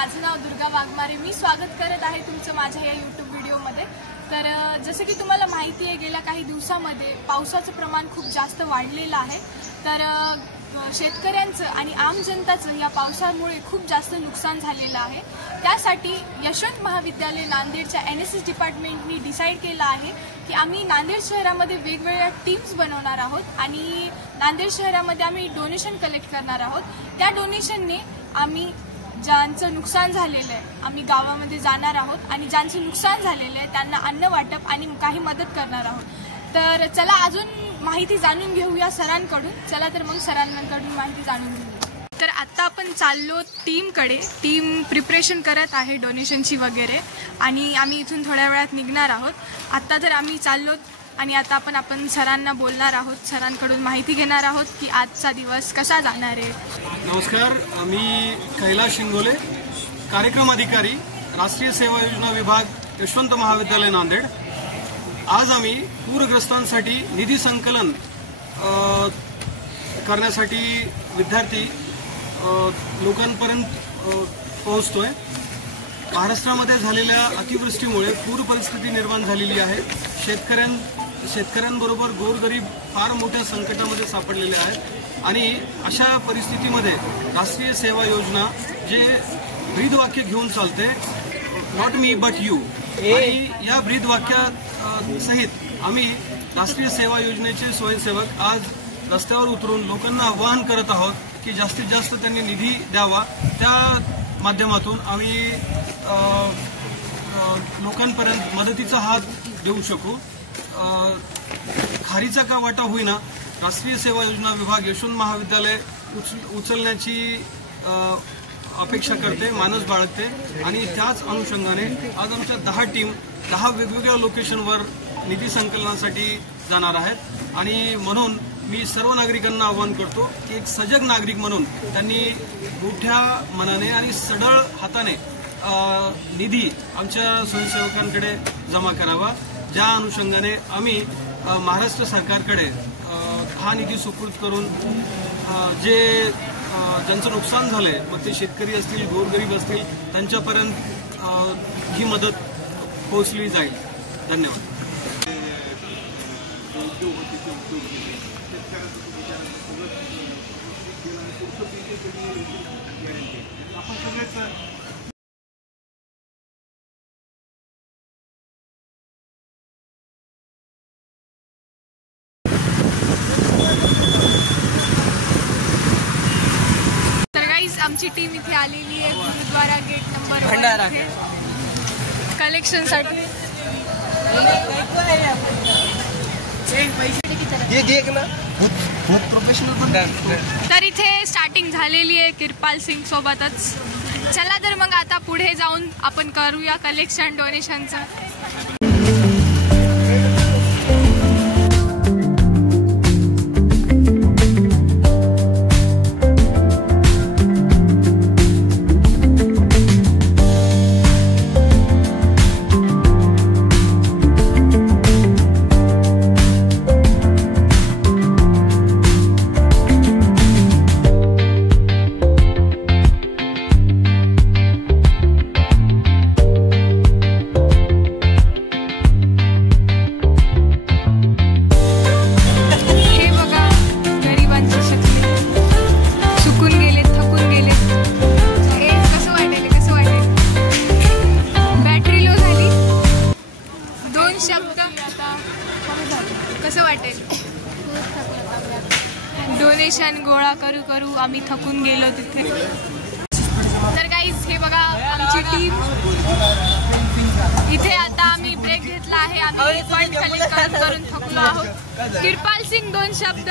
माझं नाव दुर्गा वाघमारे। मी स्वागत करत आहे तुमचं माझ्या या YouTube व्हिडिओमध्ये। तर जसं की तुम्हाला माहिती आहे, गेल्या काही दिवसांमध्ये पावसाचं प्रमाण खूप जास्त वाढलेलं आहे। तर शेतकऱ्यांचं आणि आम जनताचं या पावसामुळे खूप जास्त नुकसान झालेलं आहे। त्यासाठी यशवंत महाविद्यालय नांदेडच्या NSS डिपार्टमेंटनी डिसाईड केलं आहे की आम्ही नांदेड शहरामध्ये वेगवेगळ्या टीम्स बनवणार आहोत आणि नांदेड शहरामध्ये आम्ही डोनेशन कलेक्ट करणार आहोत। त्या डोनेशनने आम्ही ज्यांचं नुकसान झालेलं आहे आम्ही गावामध्ये जाणार आहोत आणि ज्यांचं नुकसान झालेलं आहे त्यांना अन्न वाटप आणि काही मदत करणार आहोत। तर चला अजून माहिती जाणून घेऊया सरांकडून। चला तर मग सरांकडून माहिती जाणून घेऊया। तर आता आपण चाललो टीमकडे। टीम प्रिपरेशन करत आहे डोनेशनची वगैरे आणि आम्ही इथून थोड्या वेळात निघणार आहोत। आता तर आम्ही चाललो आणि आता आपण सरांना बोलणार आहोत, सरांकडून माहिती घेणार आहोत की आजचा दिवस कसा जाणार आहे। नमस्कार, मी कैलाश शिंगोले, कार्यक्रम अधिकारी, राष्ट्रीय सेवा योजना विभाग, यशवंत महाविद्यालय नांदेड। आज आम्ही पूरग्रस्तांसाठी निधी संकलन करण्यासाठी विद्यार्थी लोकांपर्यंत पोहोचतोय। महाराष्ट्रामध्ये झालेल्या अतिवृष्टीमुळे पूर परिस्थिती निर्माण झालेली आहे। शेतकऱ्यांबरोबर गोरगरीब फार मोठ्या संकटामध्ये सापडलेले आहेत आणि अशा परिस्थितीमध्ये राष्ट्रीय सेवा योजना जे ब्रीदवाक्य घेऊन चालते, नॉट मी बट यू, आणि या ब्रीदवाक्यासहित आम्ही राष्ट्रीय सेवा योजनेचे स्वयंसेवक आज रस्त्यावर उतरून लोकांना आवाहन करत आहोत की जास्तीत जास्त त्यांनी निधी द्यावा। त्या माध्यमातून आम्ही लोकांपर्यंत मदतीचा हात देऊ शकू। खारीचा का वाटा होईना राष्ट्रीय सेवा योजना विभाग यशवंत महाविद्यालय उचलण्याची अपेक्षा करते, मानस बाळगते आणि त्याच अनुषंगाने आज आमच्या 10 टीम 10 वेगवेगळ्या लोकेशनवर निधी संकलनासाठी जाणार आहेत। आणि म्हणून मी सर्व नागरिकांना आवाहन करतो की एक सजग नागरिक म्हणून त्यांनी मोठ्या मनाने आणि सढळ हाताने निधी आमच्या स्वयंसेवकांकडे जमा करावा। ज्या अनुषंगाने आम्ही महाराष्ट्र सरकारकडे हा निधी सुपूर्द करून ज्यांचं नुकसान झालंय, मग ते शेतकरी असतील, गोरगरीब असतील, त्यांच्यापर्यंत ही मदत पोहोचली जाईल। धन्यवाद। आमची टीम इथे आलेली आहे गुरुद्वारा गेट नंबर 1 कलेक्शनसाठी। तर इथे स्टार्टिंग झालेली आहे किरपाल सिंग सोबतच। चला तर मग आता पुढे जाऊन आपण करूया कलेक्शन डोनेशनचं। कसं वाटेल? डोनेशन गोळा करू आम्ही थकून गेलो तिथे। तर गाईज हे बघा आमची टीम इथे। आता आम्ही ब्रेक घेतला आहे, आम्ही फंड कलेक्ट करून थकलो आहोत। किरपाल सिंग दोन शब्द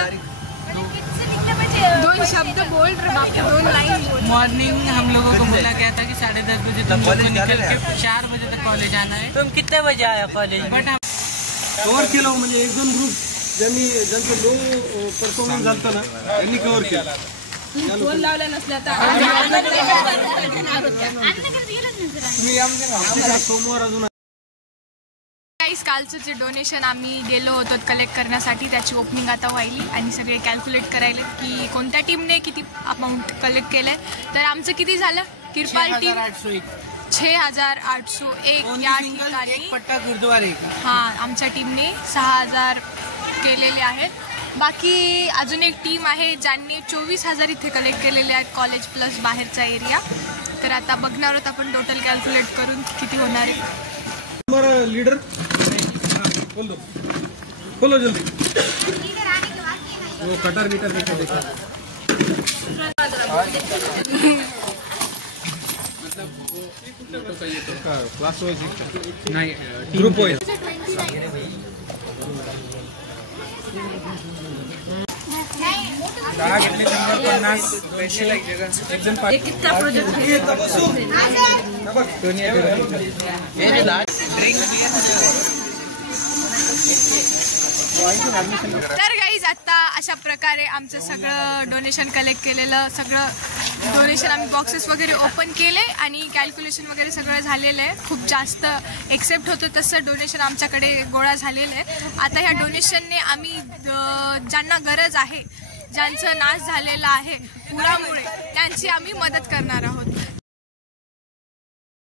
बोल रहे, 2 लाइन बोल। मॉर्निंग हम लोगों को बोला गया था कि 10:30 बजे तक निकल के 4 बजे तक कॉलेज आना है। तुम कितने बजे आया कॉलेज? बट कव्हर केलं, म्हणजे एक दोन ग्रुप ज्यांचं लो परफॉर्मन्स झालं ना त्यांनी कव्हर केलं। फोन लावला नसला तर सोमवार अजून कालचं जे डोनेशन आम्ही गेलो होतो कलेक्ट करण्यासाठी त्याची ओपनिंग आता व्हायली आणि सगळे कॅल्क्युलेट करायले की कोणत्या टीमने किती अमाऊंट कलेक्ट केलंय। तर आमचं किती झालं किरपाल टीम 6801 या ठिकाणी एक पट्टा गुरुद्वारे. आमच्या टीमने 6000 केलेले आहेत. बाकी अजून एक टीम आहे ज्यांनी 24,000 इथे कलेक्ट केलेले आहेत कॉलेज प्लस बाहेरचा एरिया. तर आता बघणार आहोत आपण टोटल कॅल्क्युलेट करून किती होणार आहे. लीडर बोलो जल्दी वो कटर मीटर देखो क्लास वाइज नहीं ग्रुप वाइज. कितना प्रोजेक्ट तर गाईज आता अशा प्रकारे आमचं सगळं डोनेशन कलेक्ट केलेलं सगळं डोनेशन आम्ही बॉक्सेस वगैरे ओपन केले आणि कॅल्क्युलेशन वगैरे सगळं झालेलं आहे. खूप जास्त एक्सेप्ट होतं तसं डोनेशन आमच्याकडे गोळा झालेलं आहे. आता ह्या डोनेशनने आम्ही ज्यांना गरज आहे, ज्यांचं नाश झालेलं आहे पुरामुळे, त्यांची आम्ही मदत करणार आहोत.